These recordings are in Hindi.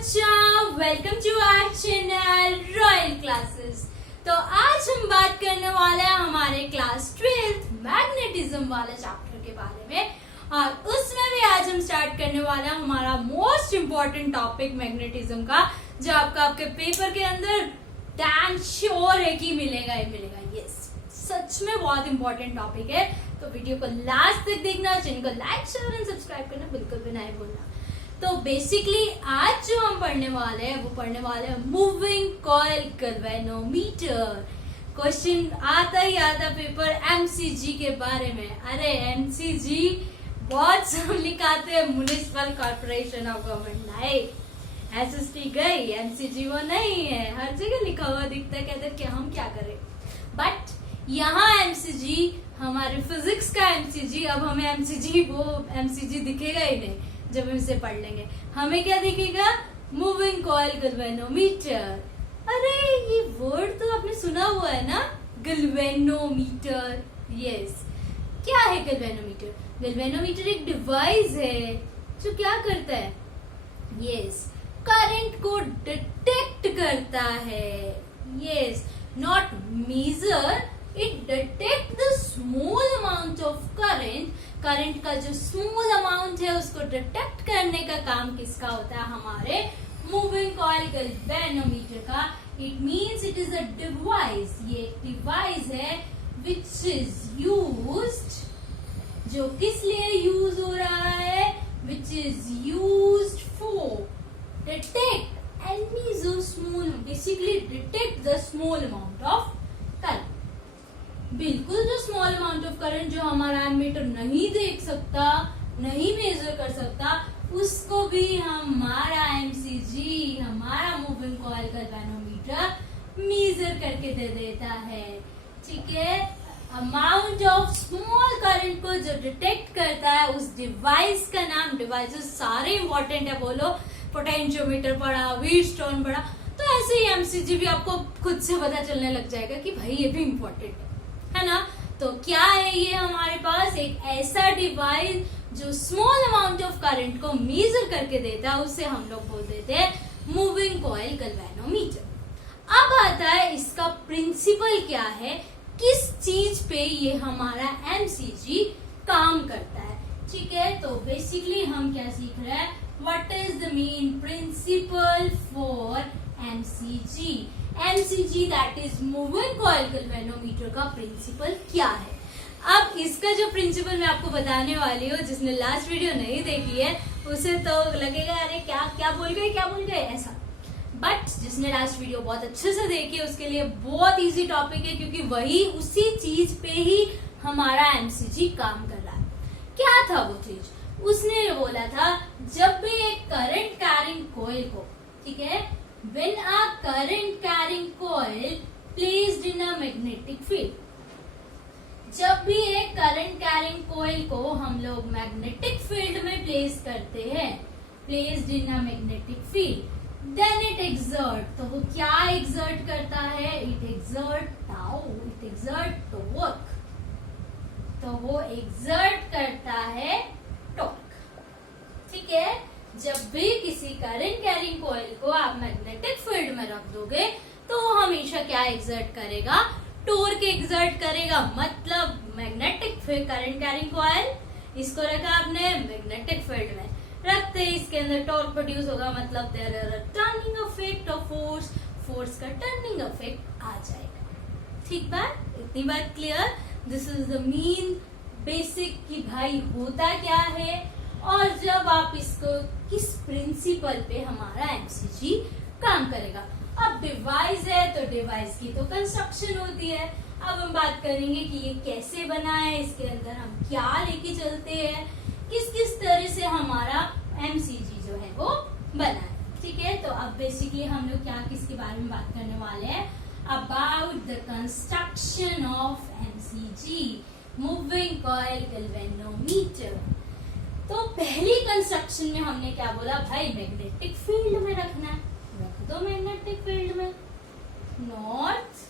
बच्चा, welcome to our channel royal classes. तो आज हम बात करने वाले हैं हमारे क्लास 12th मैग्नेटिज्म वाले चैप्टर के बारे में, और उसमें भी आज हम स्टार्ट करने वाले हैं हमारा मोस्ट इम्पोर्टेंट टॉपिक मैग्नेटिज्म का, जो आपके पेपर के अंदर डैम श्योर है कि मिलेगा ही मिलेगा। यस, सच में बहुत इंपॉर्टेंट टॉपिक है। तो वीडियो को लास्ट तक देखना, चैनल को लाइक शेयर एंड सब्सक्राइब करना बिल्कुल भी नहीं भूलना। तो बेसिकली आज जो हम पढ़ने वाले हैं मूविंग कॉइल गैल्वेनोमीटर। क्वेश्चन आता ही आता पेपर एमसीजी के बारे में। अरे एमसीजी बहुत सब लिखाते हैं, म्युनिसिपल कॉर्पोरेशन ऑफ गवर्नमेंट। नहीं, एसएसटी गई, एमसीजी वो नहीं है। हर जगह लिखा हुआ दिखता है, कहते कि हम क्या करें। बट यहाँ एमसीजी हमारे फिजिक्स का एमसीजी, अब हमें एमसीजी दिखेगा ही नहीं जब हम इसे पढ़ लेंगे। हमें क्या दिखेगा? Moving coil galvanometer. अरे ये वर्ड तो आपने सुना हुआ है ना, गैल्वेनोमीटर। यस, क्या है गैल्वेनोमीटर? गैल्वेनोमीटर एक डिवाइस है जो क्या करता है? यस, करंट को डिटेक्ट करता है। Yes, not major, it detect the small amount of current का जो स्मॉल अमाउंट है उसको डिटेक्ट करने का काम किसका होता है? हमारे मूविंग कॉइल गैल्वेनोमीटर का। It means it is a device, ये एक डिवाइस है विच इज यूज्ड, जो किस लिए यूज हो रहा है? Which is used for detect any जो small, basically detect the small amount of current. बिल्कुल जो स्मॉल अमाउंट ऑफ करंट जो हमारा एमीटर नहीं देख सकता, नहीं मेजर कर सकता, उसको भी हमारा एमसीजी, हमारा मूविंग कॉइल गैल्वेनोमीटर मेजर करके दे देता है। ठीक है, अमाउंट ऑफ स्मॉल करंट को जो डिटेक्ट करता है उस डिवाइस का नाम, डिवाइसेस सारे इंपॉर्टेंट है, बोलो पोटेंशियोमीटर पढ़ा, व्हीटस्टोन पढ़ा, तो ऐसे ही एमसीजी भी आपको खुद से पता चलने लग जाएगा कि भाई ये भी इंपॉर्टेंट है ना। तो क्या है ये? हमारे पास एक ऐसा डिवाइस जो स्मॉल अमाउंट ऑफ करंट को मेजर करके देता है, उससे हम लोग बोल देते हैं मूविंग कॉइल गैल्वेनोमीटर। अब आता है इसका प्रिंसिपल क्या है, किस चीज पे ये हमारा एमसीजी काम करता है। ठीक है, तो बेसिकली हम क्या सीख रहे हैं? What is the main principle for MCG? MCG that is moving coil galvanometer का प्रिंसिपल क्या है? अब इसका जो प्रिंसिपल मैं आपको बताने वाली हूँ, जिसने लास्ट वीडियो नहीं देखी है उसे तो लगेगा अरे क्या बोल गए ऐसा। बट जिसने लास्ट वीडियो बहुत अच्छे से देखी है उसके लिए बहुत इजी टॉपिक है, क्योंकि वही उसी चीज पे ही हमारा एमसीजी काम कर रहा है। क्या था वो चीज? उसने बोला था जब भी एक करंट कैरिंग कॉइल को, ठीक है, when a current carrying coil placed in a magnetic field, जब भी एक करंट कैरिंग कॉइल को हम लोग मैग्नेटिक फील्ड में प्लेस करते हैं, placed in a magnetic field, then it exert, तो वो क्या एक्सर्ट करता है? It exert tau, it exert torque, तो वो एक्सर्ट करता है टॉर्क। ठीक है, जब भी किसी करंट कैरिंग कॉइल को आप मैग्नेटिक फील्ड में रख दोगे तो वो हमेशा क्या एक्सर्ट करेगा? टॉर्क एक्सर्ट करेगा। मतलब मैग्नेटिक करंट कैरिंग कॉइल, इसको रखा आपने मैग्नेटिक फील्ड में, रखते ही इसके अंदर टॉर्क प्रोड्यूस होगा, मतलब there is a turning effect of force का टर्निंग इफेक्ट आ जाएगा। ठीक बात, इतनी बात clear? This is the main basic कि भाई होता क्या है, और जब आप इसको किस प्रिंसिपल पे हमारा एमसीजी काम करेगा। अब डिवाइस है तो डिवाइस की तो कंस्ट्रक्शन होती है। अब हम बात करेंगे कि ये कैसे बना है, इसके अंदर हम क्या लेके चलते हैं, किस तरह से हमारा एमसीजी जो है वो बना है। ठीक है, तो अब बेसिकली हम लोग क्या किसके बारे में बात करने वाले हैं? About the construction of MCG, moving coil galvanometer. तो पहली कंस्ट्रक्शन में हमने क्या बोला? भाई मैग्नेटिक फील्ड में रखना है, रख दो मैग्नेटिक फील्ड में, नॉर्थ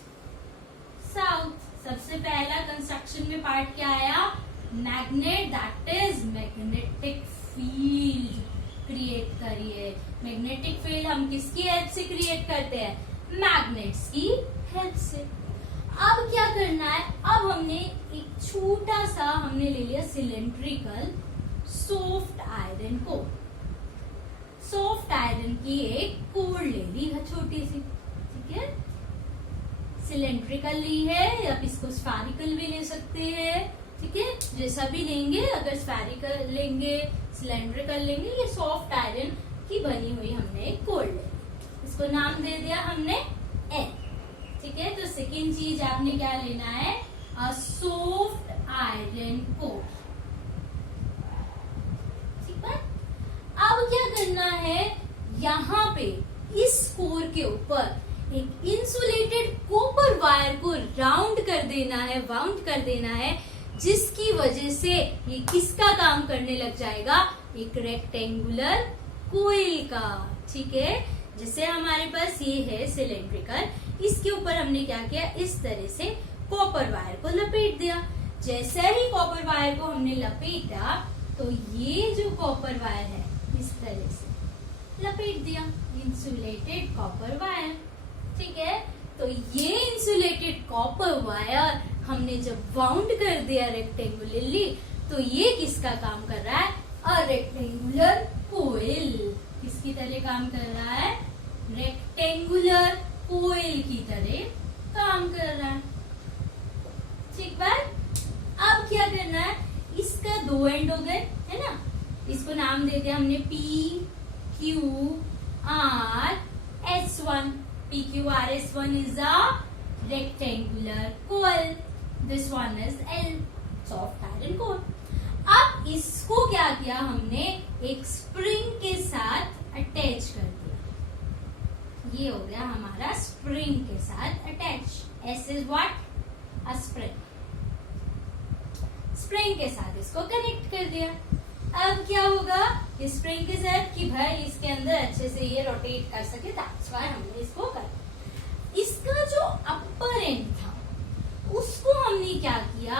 साउथ। सबसे पहला कंस्ट्रक्शन में पार्ट क्या आया? Magnet, that is magnetic field create करिए। मैग्नेटिक फील्ड हम किसकी हेल्प से क्रिएट करते हैं? मैग्नेट्स की हेल्प से। अब क्या करना है? अब हमने एक छोटा सा हमने ले लिया cylindrical soft iron core. Soft iron की एक कोर ले ली है छोटी सी, ठीक है। सिलेंड्रिकल ली है, आप इसको स्फेरिकल भी ले सकते हैं, ठीक है, जैसा भी लेंगे। अगर स्फेरिकल लेंगे, सिलेंड्रिकल लेंगे, ये सॉफ्ट आयरन की बनी हुई हमने एक कोर ले ली। इसको नाम दे दिया हमने एन, ठीक है। तो सेकेंड चीज आपने क्या लेना है? अ सॉफ्ट आयरन कोर, ठीक है। अब क्या करना है? यहाँ पे इस कोर के ऊपर एक इंसुलेटेड कॉपर वायर को राउंड कर देना है, वाउंड कर देना है, जिसकी वजह से ये किसका काम करने लग जाएगा? एक रेक्टेंगुलर कोइल का, ठीक है। जैसे हमारे पास ये है सिलेंड्रिकल, इसके ऊपर हमने क्या किया? इस तरह से कॉपर वायर को लपेट दिया। जैसे ही कॉपर वायर को हमने लपेटा तो ये जो कॉपर वायर है इस तरह से लपेट दिया, इंसुलेटेड कॉपर वायर, ठीक है। तो ये इंसुलेटेड कॉपर वायर हमने जब वाउंड कर दिया रेक्टेंगुलरली, तो ये किसका काम कर रहा है? A rectangular coil. किसकी तरह काम कर रहा है? रेक्टेंगुलर कोइल की तरह काम कर रहा है, ठीक बात। अब क्या करना है? इसका दो एंड हो गए, है ना। इसको नाम दे दिया हमने P Q R S1। P Q R S1 is a rectangular coil. This one is L, soft iron core. अब इसको क्या किया हमने? एक स्प्रिंग के साथ अटैच कर दिया। ये हो गया हमारा स्प्रिंग के साथ attach. S is what? A spring. Spring के साथ इसको कनेक्ट कर दिया। अब क्या होगा इस स्प्रिंग के साथ? कि भाई इसके अंदर अच्छे से ये रोटेट कर सके, दैट्स व्हाई हमने इसको कर। इसका जो अपर एंड था उसको हमने क्या किया?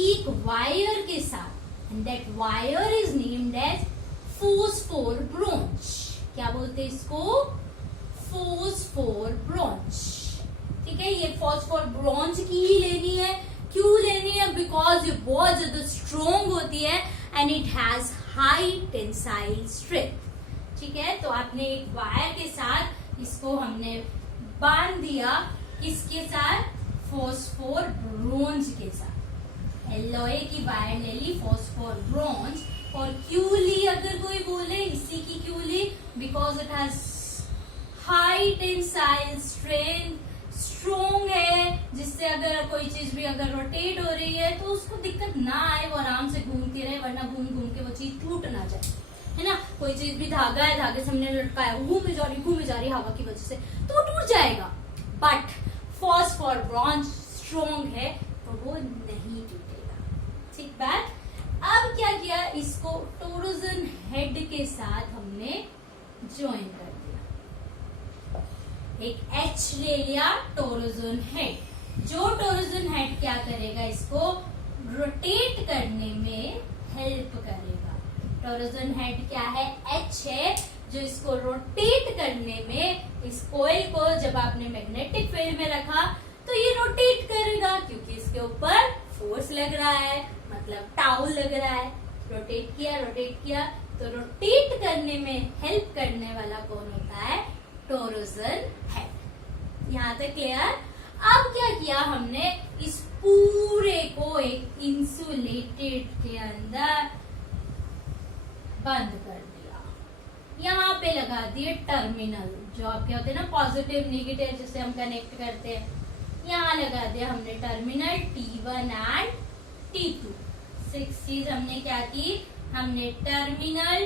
एक वायर के साथ, and that wire is named as phosphor bronze. क्या बोलते हैं इसको? फोस्फोर ब्रोंच, ठीक है। ये फोस्फोर ब्रोंच की ही लेनी है। क्यों लेनी है? बिकॉज ये बहुत ज्यादा स्ट्रोंग होती है and it has high tensile strength, ठीक है। तो आपने एक वायर के साथ इसको हमने बांध दिया, किसके साथ? फोस्फोर ब्रोंज के साथ। एलॉय की वायर ले ली, फोस्फोर ब्रोंज। और क्यों ली? अगर कोई बोले इसी की क्यों ली? Because it has high tensile strength, strong है, जिससे अगर कोई चीज भी अगर रोटेट हो रही है तो उसको दिक्कत ना आए, वो आराम से घूमती रहे, वरना घूम घूम के वो चीज टूट ना जाए, है ना। कोई चीज भी धागा है, धागे से हमने लटकाया, घूमे जा रही हवा की वजह से, तो वो टूट जाएगा। बट फॉस्फोर ब्रोंज स्ट्रोंग है तो वो नहीं टूटेगा, ठीक बात। अब क्या किया? इसको टोरोजन हेड के साथ हमने ज्वाइन कर दिया। एक H ले लिया, टोरोजन हेड। जो टोरोजन हेड क्या करेगा? इसको रोटेट करने में हेल्प करेगा। टोरोजन हेड क्या है? H है, जो इसको रोटेट करने में, इस कोइल को जब आपने मैग्नेटिक फील्ड में रखा तो ये रोटेट करेगा, क्योंकि इसके ऊपर फोर्स लग रहा है, मतलब टाउ लग रहा है। रोटेट किया, तो रोटेट करने में हेल्प करने वाला कौन होता है? टोरोजन हेड। यहाँ तक क्लियर? अब क्या किया हमने? इस पूरे को एक इंसुलेटेड के अंदर बंद कर दिया। यहाँ पे लगा दिए टर्मिनल, जो आपके होते हैं ना पॉजिटिव नेगेटिव, जिससे हम कनेक्ट करते हैं। यहाँ लगा दिया हमने टर्मिनल T1 एंड T2। 6 चीज हमने क्या की? हमने टर्मिनल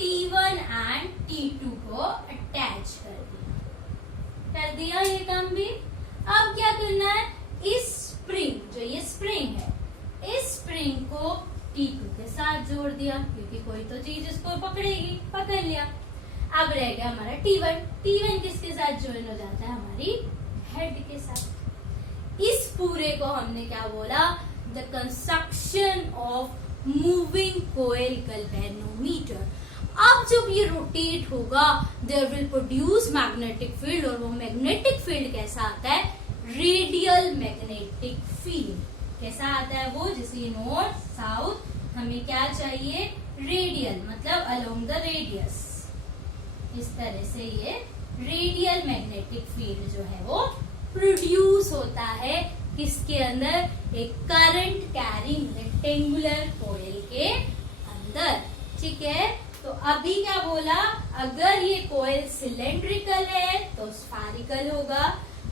T1 एंड T2 को अटैच कर दिया ये काम भी। अब क्या करना है? इस स्प्रिंग, जो ये स्प्रिंग है, इस स्प्रिंग को T2 के साथ जोड़ दिया, क्योंकि कोई तो चीज इसको पकड़ेगी, पकड़ लिया। अब रह गया हमारा T1। T1 किसके साथ ज्वाइन हो जाता है? हमारी हेड के साथ। इस पूरे को हमने क्या बोला? The construction of moving coil galvanometer. अब जब ये रोटेट होगा there will produce magnetic field, और वो मैग्नेटिक फील्ड कैसा आता है, रेडियल मैग्नेटिक फील्ड। कैसा आता है वो, जैसे नॉर्थ साउथ हमें क्या चाहिए, रेडियल, मतलब अलोंग द रेडियस। इस तरह से ये रेडियल मैग्नेटिक फील्ड जो है वो प्रोड्यूस होता है किसके अंदर, एक करंट कैरिंग रेक्टेंगुलर कॉइल के अंदर। ठीक है, तो अभी क्या बोला, अगर ये कॉइल सिलेंड्रिकल है तो स्फेरिकल होगा,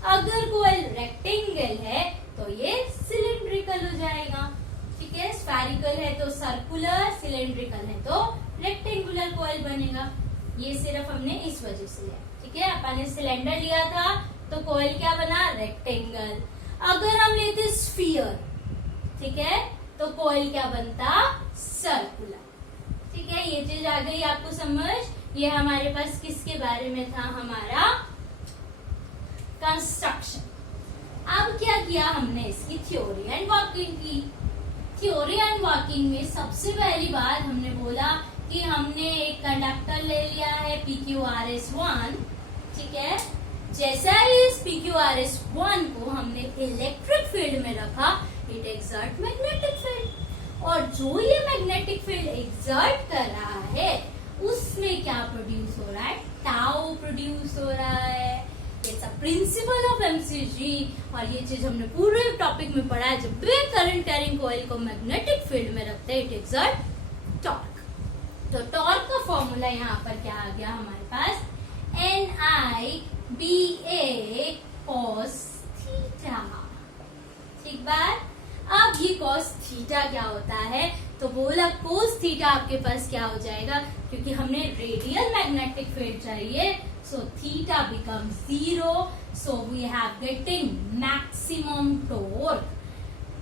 अगर कॉइल रेक्टेंगल है तो ये सिलेंड्रिकल हो जाएगा। ठीक है, स्फेरिकल है तो सर्कुलर, सिलेंड्रिकल है तो रेक्टेंगुलर कॉइल बनेगा। ये सिर्फ हमने इस वजह से लिया। ठीक है, अपन ने सिलेंडर लिया था तो कॉइल क्या बना, रेक्टेंगल। अगर हम लेते स्फीयर, ठीक है, तो कॉइल क्या बनता, सर्कुलर। ठीक है, ये चीज आ गई आपको समझ। ये हमारे पास किसके बारे में था, हमारा कंस्ट्रक्शन। अब क्या किया हमने, इसकी थ्योरी एंड वर्किंग की। थ्योरी एंड वर्किंग में सबसे पहली बात हमने बोला कि हमने एक कंडक्टर ले लिया है PQRS1। ठीक है, जैसा ही इस PQRS1 को हमने इलेक्ट्रिक फील्ड में रखा, इट एक्सर्ट मैग्नेटिक फील्ड, और जो ये मैग्नेटिक फील्ड एक्सर्ट कर रहा है उसमें क्या प्रोड्यूस हो रहा है, टाउ प्रोड्यूस हो रहा है। It's a principle of MCG, और ये चीज हमने पूरे टॉपिक में पढ़ा है। जब भी करंट कैरिंग कॉइल को मैग्नेटिक फील्ड में रखते हैं, इट एक्सर्ट टॉर्क। तो टॉर्क का फॉर्मूला यहाँ पर क्या आ गया हमारे पास, NIBA cos थीटा। ठीक बात। अब ये cos थीटा क्या होता है, तो बोला cos थीटा आपके पास क्या हो जाएगा, क्योंकि हमने रेडियल मैग्नेटिक फील्ड चाहिए, so theta becomes 0, so we have getting maximum torque.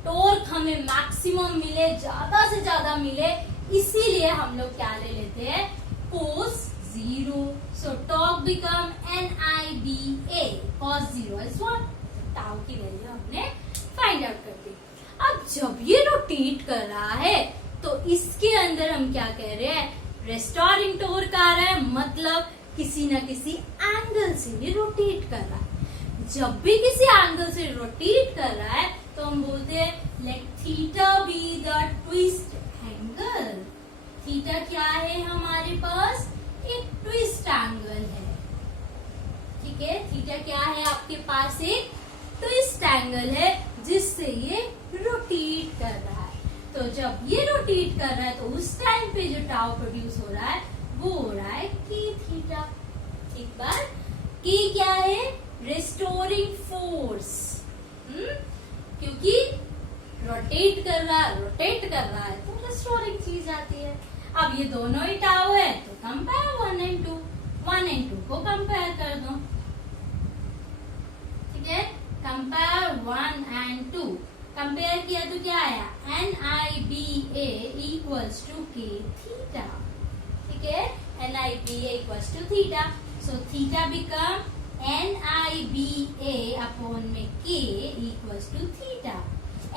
Torque हमें मैक्सिमम मिले, ज्यादा से ज्यादा मिले, इसीलिए हम लोग क्या ले लेते हैं, cos 0। So torque become NIBA cos 0 is what, tau की वैल्यू हमने फाइंड आउट कर दी। अब जब ये रोटेट कर रहा है तो इसके अंदर हम क्या कह रहे हैं, रेस्टोरिंग टॉर्क आ रहा है, मतलब किसी न किसी एंगल से ये रोटेट कर रहा है। जब भी किसी एंगल से रोटेट कर रहा है तो हम बोलते हैं let theta be the twist angle. Theta क्या है हमारे पास, एक ट्विस्ट एंगल है। ठीक है, थीटा क्या है आपके पास, एक ट्विस्ट एंगल है जिससे ये रोटेट कर रहा है। तो जब ये रोटेट कर रहा है तो उस टाइम पे जो टाउ प्रोड्यूस हो रहा है वो हो रहा है की थीटा। ठीक बात। की क्या है, रेस्टोरिंग फोर्स, क्योंकि रोटेट कर रहा है तो रेस्टोरिंग चीज आती है। अब ये दोनों ही टाउ है तो कंपेयर 1 and 2 को कंपेयर कर दो। ठीक है, कंपेयर 1 and 2 कंपेयर किया तो क्या आया, NIBA equals to K theta. ठीक है, NIBA equals to theta, so theta become NIBA upon में K equals to theta.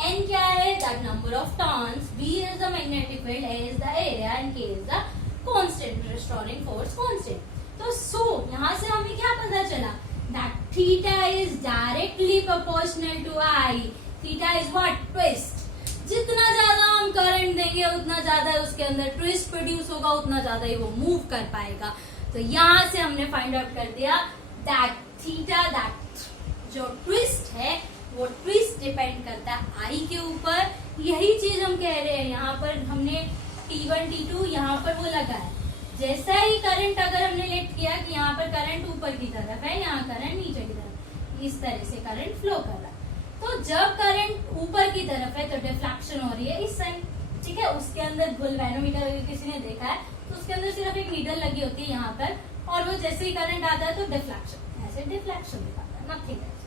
N क्या है, that number of turns, B is the magnetic field, A is the area and K is the constant, restoring force constant। तो so यहाँ से हमें क्या पता चला, that theta is directly proportional to I। Theta is what, twist. जितना ज्यादा हम करंट देंगे उतना ज्यादा उसके अंदर ट्विस्ट प्रोड्यूस होगा, उतना ज्यादा ही वो मूव कर पाएगा। तो यहाँ से हमने फाइंड आउट कर दिया दैट थीटा, दैट जो ट्विस्ट है वो ट्विस्ट डिपेंड करता है आई के ऊपर। यही चीज हम कह रहे हैं, यहाँ पर हमने T1 T2 यहाँ पर वो लगा है। जैसा ही करंट अगर हमने लेट किया कि यहाँ पर करंट ऊपर की तरफ है, यहाँ करंट नीचे की तरफ, इस तरह से करंट फ्लो कर रहा है। तो जब करंट ऊपर की तरफ है तो डिफ्लेक्शन हो रही है इस साइड। ठीक है, उसके अंदर गैल्वेनोमीटर अगर किसी ने देखा है तो उसके अंदर सिर्फ एक नीडल लगी होती है यहाँ पर, और वो जैसे ही करंट आता है तो डिफ्लेक्शन, ऐसे डिफ्लेक्शन दिखाता है, नथिंग एल्स।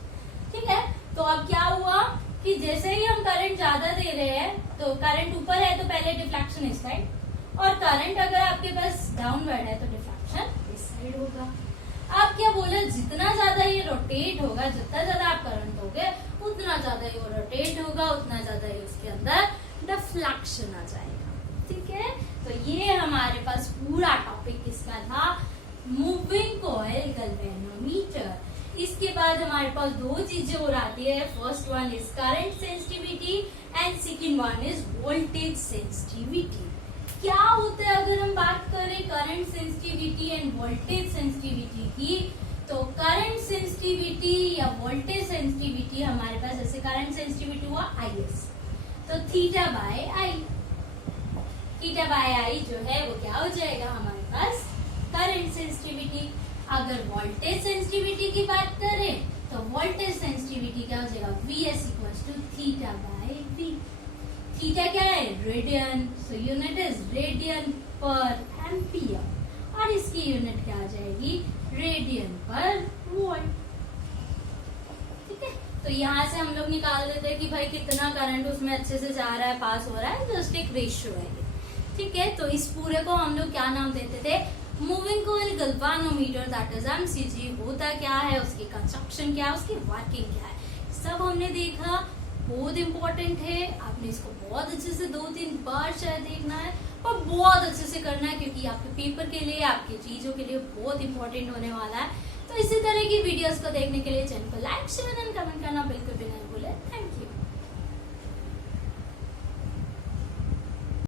ठीक है, तो अब क्या हुआ कि जैसे ही हम करंट ज्यादा दे रहे हैं तो करंट ऊपर है तो पहले डिफ्लेक्शन इस साइड, और करंट अगर आपके पास डाउनवर्ड है तो डिफ्लेक्शन इस साइड होगा। आप क्या बोले, जितना ज्यादा ये रोटेट होगा, जितना ज्यादा आप करंट दोगे उतना ज्यादा ही वो रोटेट होगा, उतना ज्यादा ही उसके अंदर डिफ्लेक्शन आ जाएगा। ठीक है, तो ये हमारे पास पूरा टॉपिक किसका हमारे पास दो चीजें और आती है. First one is current sensitivity and second one is voltage sensitivity. क्या होता है अगर हम बात करें current sensitivity and voltage sensitivity की, तो करंट सेंसिटिविटी या वोल्टेज सेंसिटिविटी हमारे पास जैसे करंट सेंसिटिविटी हुआ IS, तो theta by I. Theta by I जो है वो क्या हो जाएगा हमारे पास करंट सेंसिटिविटी. अगर वोल्टेज सेंसिटिविटी की बात करें तो वोल्टेज सेंसिटिविटी क्या हो जाएगा VS equals to theta by V. Theta क्या है radian, so unit is radian per ampere और इसकी यूनिट क्या आ जाएगी रेडियन पर वोल्ट. ठीक है, तो यहाँ से हम लोग निकाल देते हैं कि भाई कितना करंट उसमें अच्छे से जा रहा है, पास हो रहा है. जस्ट एक रेशियो है. ठीक है, तो इस पूरे को हम लोग क्या नाम देते थे moving coil galvanometer, that is MCG. होता क्या है, उसकी कंस्ट्रक्शन क्या है, उसकी वर्किंग क्या है, सब हमने देखा. बहुत इंपॉर्टेंट है, आपने इसको बहुत अच्छे से 2-3 बार शायद देखना है और बहुत अच्छे से करना है क्योंकि आपके पेपर के लिए, आपकी चीजों के लिए बहुत इंपॉर्टेंट होने वाला है. तो इसी तरह की वीडियोस को देखने के लिए चैनल को लाइक शेयर एंड कमेंट करना बिल्कुल भी नहीं भूले. Thank you.